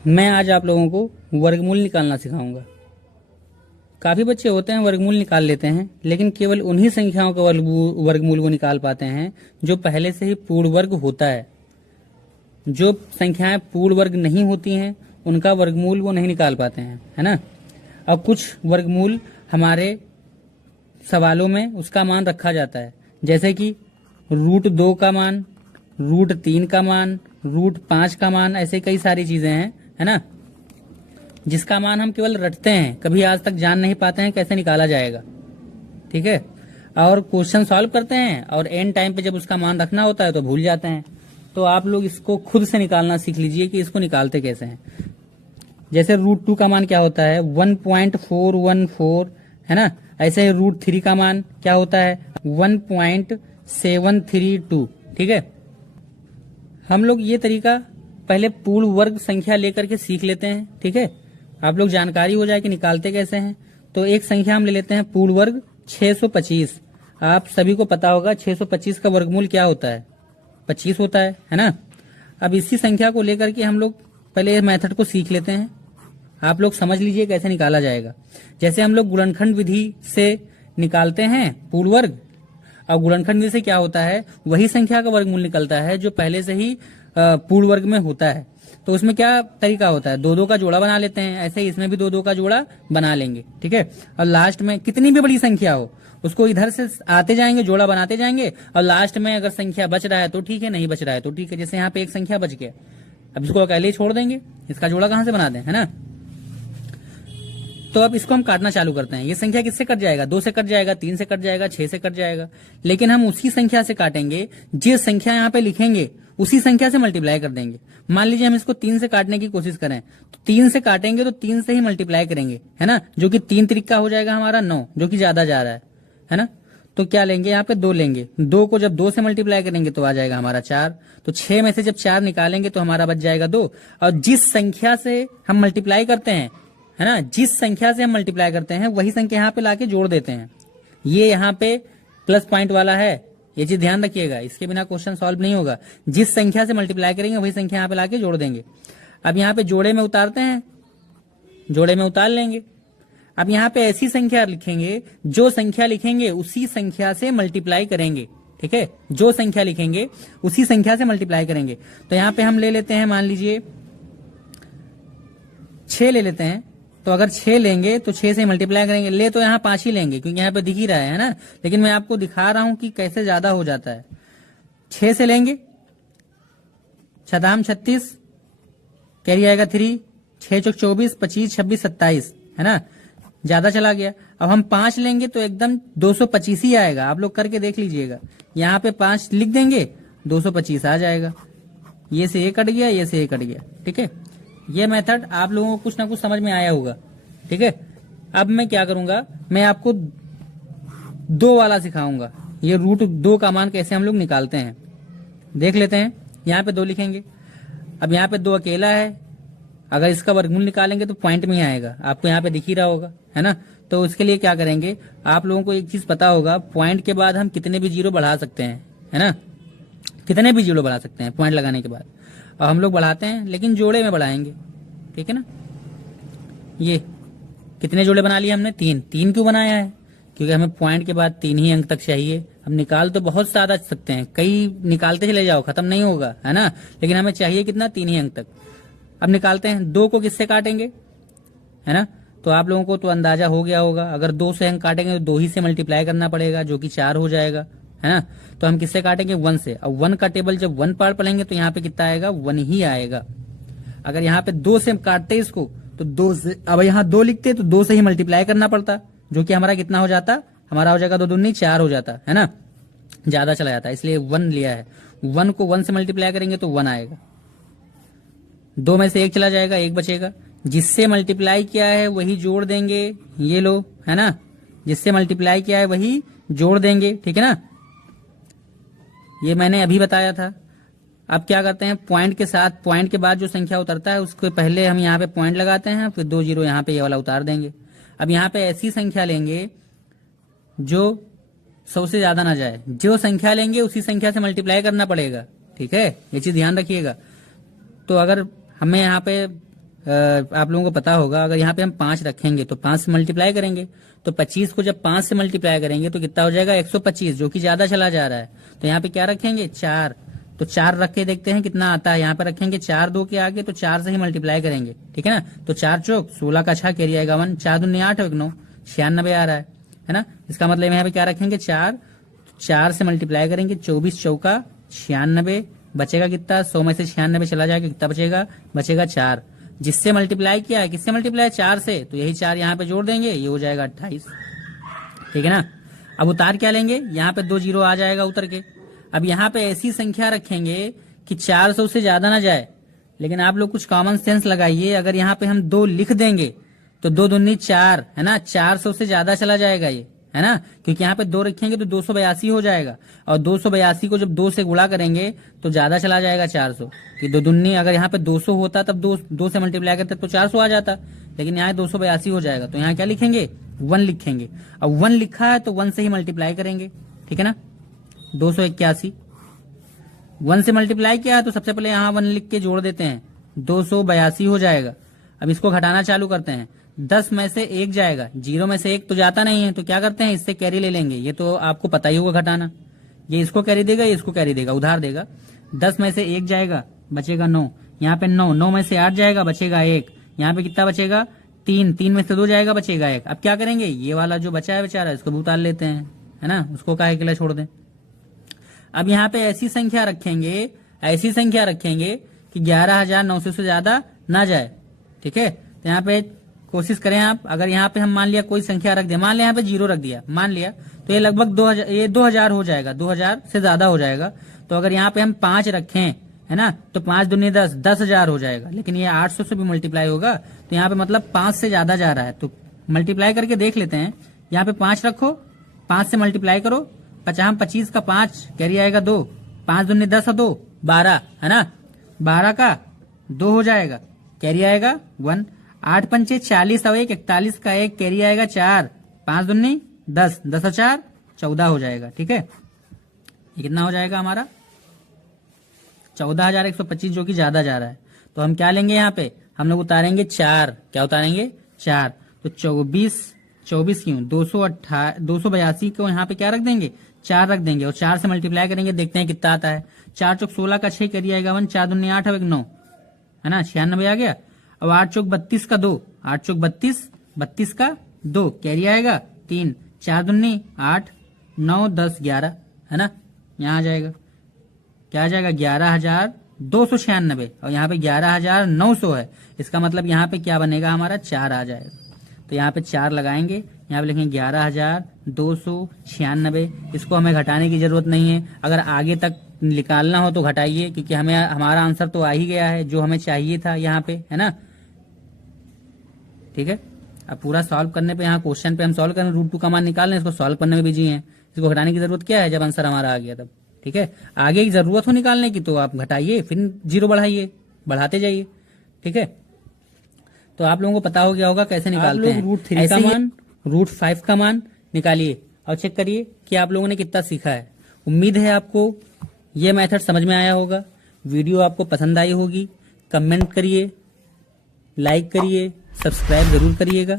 मैं आज आप लोगों को वर्गमूल निकालना सिखाऊंगा। काफ़ी बच्चे होते हैं वर्गमूल निकाल लेते हैं, लेकिन केवल उन्हीं संख्याओं का वर्गमूल वो निकाल पाते हैं जो पहले से ही पूर्ण वर्ग होता है। जो संख्याएं पूर्ण वर्ग नहीं होती हैं उनका वर्गमूल वो नहीं निकाल पाते हैं, है ना। अब कुछ वर्गमूल हमारे सवालों में उसका मान रखा जाता है, जैसे कि √2 का मान, √3 का मान, √5 का मान, ऐसे कई सारी चीजें हैं, है ना, जिसका मान हम केवल रटते हैं, कभी आज तक जान नहीं पाते हैं कैसे निकाला जाएगा। ठीक है, और क्वेश्चन सॉल्व करते हैं और एंड टाइम पे जब उसका मान रखना होता है तो भूल जाते हैं। तो आप लोग इसको खुद से निकालना सीख लीजिए कि इसको निकालते कैसे हैं। जैसे √2 का मान क्या होता है, 1.414, है ना। ऐसे ही √3 का मान क्या होता है, 1.732। ठीक है, हम लोग ये तरीका पहले पूर्ण वर्ग संख्या लेकर के सीख लेते हैं। ठीक है, आप लोग जानकारी हो जाए कि निकालते कैसे हैं। तो एक संख्या हम ले लेते हैं पूर्ण वर्ग 625। आप सभी को पता होगा 625 का वर्गमूल क्या होता है, 25 होता है ना। अब इसी संख्या को लेकर के हम लोग पहले इस मेथड को सीख लेते हैं। आप लोग समझ लीजिए कैसे निकाला जाएगा। जैसे हम लोग गुणनखंड विधि से निकालते हैं पूर्ण वर्ग, और गुणनखंड विधि से क्या होता है, वही संख्या का वर्गमूल निकलता है जो पहले से ही पूर्ण वर्ग में होता है। तो उसमें क्या तरीका होता है, 2-2 का जोड़ा बना लेते हैं। ऐसे ही इसमें भी 2-2 का जोड़ा बना लेंगे। ठीक है, और लास्ट में कितनी भी बड़ी संख्या हो उसको इधर से आते जाएंगे, जोड़ा बनाते जाएंगे, और लास्ट में अगर संख्या बच रहा है तो ठीक है, नहीं बच रहा है तो ठीक है। जैसे यहाँ पे एक संख्या बच गया, अब इसको अकेले ही छोड़ देंगे, इसका जोड़ा कहां से बना दें, है ना। तो अब इसको हम काटना चालू करते हैं। ये संख्या किससे कट जाएगा, 2 से कट जाएगा, 3 से कट जाएगा, 6 से कट जाएगा। लेकिन हम उसी संख्या से काटेंगे, जिस संख्या यहाँ पे लिखेंगे उसी संख्या से मल्टीप्लाई कर देंगे। मान लीजिए हम इसको 3 से काटने की कोशिश करें, तो 3 से काटेंगे तो 3 से ही मल्टीप्लाई करेंगे, है ना, जो कि 3 त्रिका हो जाएगा हमारा 9, जो कि ज्यादा जा रहा है ना। तो क्या लेंगे, यहाँ पे 2 लेंगे। 2 को जब 2 से मल्टीप्लाई करेंगे तो आ जाएगा हमारा 4। तो 6 में से जब 4 निकालेंगे तो हमारा बच जाएगा 2। और जिस संख्या से हम मल्टीप्लाई करते हैं, है ना, जिस संख्या से हम मल्टीप्लाई करते हैं वही संख्या यहाँ पे लाके जोड़ देते हैं। ये यहाँ पे प्लस पॉइंट वाला है, ये चीज ध्यान रखिएगा, इसके बिना क्वेश्चन सॉल्व नहीं होगा। जिस संख्या से मल्टीप्लाई करेंगे वही संख्या यहाँ पे लाके जोड़ देंगे। अब यहाँ पे जोड़े में उतारते हैं, जोड़े में उतार लेंगे। अब यहाँ पे ऐसी संख्या लिखेंगे, जो संख्या लिखेंगे उसी संख्या से मल्टीप्लाई करेंगे। ठीक है, जो संख्या लिखेंगे उसी संख्या से मल्टीप्लाई करेंगे। तो यहाँ पे हम ले लेते हैं, मान लीजिए 6 ले लेते हैं। तो अगर 6 लेंगे तो 6 से मल्टीप्लाई करेंगे, ले तो यहाँ 5 ही लेंगे क्योंकि यहाँ पे दिख ही रहा है ना, लेकिन मैं आपको दिखा रहा हूं कि कैसे ज्यादा हो जाता है। 6 से लेंगे, 6 36, कैरी आएगा 3, 6 चौक 24, 25 26 27, है ना, ज्यादा चला गया। अब हम 5 लेंगे तो एकदम 225 ही आएगा। आप लोग करके देख लीजिएगा, यहाँ पे 5 लिख देंगे 225 आ जाएगा। ये से ये कट गया, ये से ये कट गया। ठीक है, ये मेथड आप लोगों को कुछ ना कुछ समझ में आया होगा। ठीक है, अब मैं क्या करूंगा, मैं आपको 2 वाला सिखाऊंगा। ये √2 का मान कैसे हम लोग निकालते हैं देख लेते हैं। यहाँ पे 2 लिखेंगे। अब यहाँ पे 2 अकेला है, अगर इसका वर्गमूल निकालेंगे तो पॉइंट में ही आएगा, आपको यहाँ पे दिख ही रहा होगा, है ना। तो उसके लिए क्या करेंगे, आप लोगों को एक चीज पता होगा, पॉइंट के बाद हम कितने भी जीरो बढ़ा सकते हैं, है ना, कितने भी जीरो बढ़ा सकते हैं पॉइंट लगाने के बाद। और हम लोग बढ़ाते हैं लेकिन जोड़े में बढ़ाएंगे। ठीक है ना, ये कितने जोड़े बना लिए हमने, 3। 3 क्यों बनाया है, क्योंकि हमें पॉइंट के बाद 3 ही अंक तक चाहिए। हम निकाल तो बहुत सारा सकते हैं, कई निकालते चले जाओ, खत्म नहीं होगा, है ना, लेकिन हमें चाहिए कितना, 3 ही अंक तक। अब निकालते हैं। 2 को किससे काटेंगे, है ना, तो आप लोगों को तो अंदाजा हो गया होगा, अगर 2 से अंक काटेंगे तो 2 ही से मल्टीप्लाई करना पड़ेगा, जो कि 4 हो जाएगा, है ना। तो हम किससे काटेंगे, 1 से। अब 1 का टेबल जब 1 पार्ट पढ़ेंगे तो यहाँ पे कितना आएगा, 1 ही आएगा। अगर यहाँ पे 2 से काटते इसको तो 2 से, अब यहाँ 2 लिखते तो 2 से ही मल्टीप्लाई करना पड़ता, जो कि हमारा कितना हो जाता, हमारा हो जाएगा 2 दूनी 4 हो जाता, है ना, ज्यादा चला जाता, इसलिए 1 लिया है। 1 को 1 से मल्टीप्लाई करेंगे तो 1 आएगा। 2 में से 1 चला जाएगा, 1 बचेगा। जिससे मल्टीप्लाई किया है वही जोड़ देंगे, ये लो, है ना, जिससे मल्टीप्लाई किया है वही जोड़ देंगे। ठीक है ना, ये मैंने अभी बताया था। अब क्या करते हैं, पॉइंट के साथ, पॉइंट के बाद जो संख्या उतरता है उसके पहले हम यहाँ पे पॉइंट लगाते हैं, फिर 2 जीरो यहाँ पे ये वाला उतार देंगे। अब यहाँ पे ऐसी संख्या लेंगे जो 100 से ज्यादा ना जाए, जो संख्या लेंगे उसी संख्या से मल्टीप्लाई करना पड़ेगा। ठीक है, ये चीज ध्यान रखिएगा। तो अगर हमें यहाँ पे आप लोगों को पता होगा, अगर यहाँ पे हम 5 रखेंगे तो 5 से मल्टीप्लाई करेंगे, तो 25 को जब 5 से मल्टीप्लाई करेंगे तो कितना हो जाएगा 125, जो कि ज्यादा चला जा रहा है। तो यहाँ पे क्या रखेंगे 4, तो 4 रख के देखते हैं कितना आता है। यहाँ पे रखेंगे 4 2 के आगे, तो 4 से ही मल्टीप्लाई करेंगे, ठीक है ना। तो 4 चौक 16 का 6 कैरी आएगा 1, 4 दूनी 8 और 9 96 आ रहा है ना। इसका मतलब यहाँ पे क्या रखेंगे 4 से मल्टीप्लाई करेंगे, 24 चौका 96, बचेगा कितना 100 में से 96 चला जाएगा, कितना बचेगा 4। जिससे मल्टीप्लाई किया है, किससे मल्टीप्लाई 4 से, तो यही 4 यहाँ पे जोड़ देंगे, ये हो जाएगा 28, ठीक है ना। अब उतार क्या लेंगे, यहाँ पे 2 जीरो आ जाएगा उतर के। अब यहाँ पे ऐसी संख्या रखेंगे कि 400 से ज्यादा ना जाए, लेकिन आप लोग कुछ कॉमन सेंस लगाइए। अगर यहाँ पे हम 2 लिख देंगे तो 2 दूनी 4 है ना, 400 से ज्यादा चला जाएगा ये, है ना, क्योंकि यहाँ पे 2 रखेंगे तो 282 हो जाएगा, और 282 को जब 2 से गुणा करेंगे तो ज्यादा चला जाएगा 400। कि 2 दूनी, अगर यहाँ पे 200 होता तब 2 से मल्टीप्लाई करते तो 400 आ जाता, लेकिन यहाँ 282 हो जाएगा। तो यहाँ क्या लिखेंगे 1 लिखेंगे। अब 1 लिखा है तो 1 से ही मल्टीप्लाई करेंगे, ठीक है ना। 281 1 से मल्टीप्लाई किया है तो सबसे पहले यहाँ 1 लिख के जोड़ देते हैं, 282 हो जाएगा। अब इसको घटाना चालू करते हैं, 10 में से 1 जाएगा, 0 में से 1 तो जाता नहीं है, तो क्या करते हैं इससे कैरी ले लेंगे। ये तो आपको पता ही होगा घटाना, ये इसको कैरी देगा, ये इसको कैरी देगा, उधार देगा। 10 में से 1 जाएगा, बचेगा 9, यहाँ पे 9 में से 8 जाएगा, बचेगा 1, यहाँ पे कितना बचेगा 3 में से 2 जाएगा, बचेगा 1। अब क्या करेंगे, ये वाला जो बचा है बेचारा इसको भी उतार लेते हैं, है ना, उसको काहे के लिए छोड़ दें। अब यहाँ पे ऐसी संख्या रखेंगे कि 11,900 से ज्यादा ना जाए, ठीक है। तो यहाँ पे कोशिश करें आप, अगर यहाँ पे हम मान लिया कोई संख्या रख दिया, मान लिया यहाँ पे 0 रख दिया, मान लिया, तो ये लगभग 2000 हो जाएगा, 2000 से ज्यादा हो जाएगा। तो अगर यहाँ पे हम 5 रखें, है ना, तो 5 दूनी 10, 10,000 हो जाएगा, लेकिन ये 800 से भी मल्टीप्लाई होगा, तो यहाँ पे मतलब 5 से ज्यादा जा रहा है। तो मल्टीप्लाई करके देख लेते हैं, यहाँ पे 5 रखो, 5 से मल्टीप्लाई करो, 25 का 5 कैरी आएगा 2, 5 दूनी 10 और 2 12, है ना, 12 का 2 हो जाएगा, कैरी आएगा 1, 8 पंचे 40 और 1 41 का 1 कैरी आएगा 4, 5 दूनी 10, 10 और 4 14 हो जाएगा, ठीक है। ये कितना हो जाएगा हमारा 14,125, जो कि ज्यादा जा रहा है। तो हम क्या लेंगे, यहाँ पे हम लोग उतारेंगे 4, क्या उतारेंगे 4, तो 24 क्यों 282 को यहाँ पे क्या रख देंगे 4 रख देंगे, और 4 से मल्टीप्लाई करेंगे, देखते हैं कितना आता है। 4 चौक 16 का 6 कैरी आएगा 1, 4 दूनी 8 और 1 9, है ना, 96 आ गया। अब 8 चौक 32 का 2, 8 चौक 32 का 2 कैरी आएगा 3, 4 दूनी 8, 9 10 11, है ना, यहाँ आ जाएगा, क्या आ जाएगा 11,296, और यहाँ पे 11,900 है। इसका मतलब यहाँ पे क्या बनेगा हमारा 4 आ जाएगा। तो यहाँ पे 4 लगाएंगे, यहाँ पे लिखेंगे 11,296। इसको हमें घटाने की जरूरत नहीं है, अगर आगे तक निकालना हो तो घटाइए, क्योंकि हमें हमारा आंसर तो आ ही गया है जो हमें चाहिए था यहाँ पे, है ना, ठीक है। अब पूरा सॉल्व करने पे, यहाँ क्वेश्चन पे हम सॉल्व करें, √2 का मान निकालना है, इसको सॉल्व करने में बिजी हैं, इसको घटाने की जरूरत क्या है जब आंसर हमारा आ गया तब, ठीक है। आगे की जरूरत हो निकालने की तो आप घटाइए, फिर 0 बढ़ाइए, बढ़ाते जाइए, ठीक है। तो आप लोगों को पता हो गया होगा कैसे निकालते हैं। √3 का मान, √5 का मान निकालिए और चेक करिए कि आप लोगों ने कितना सीखा है। उम्मीद है आपको ये मेथड समझ में आया होगा, वीडियो आपको पसंद आई होगी। कमेंट करिए, लाइक करिए, सब्सक्राइब जरूर करिएगा।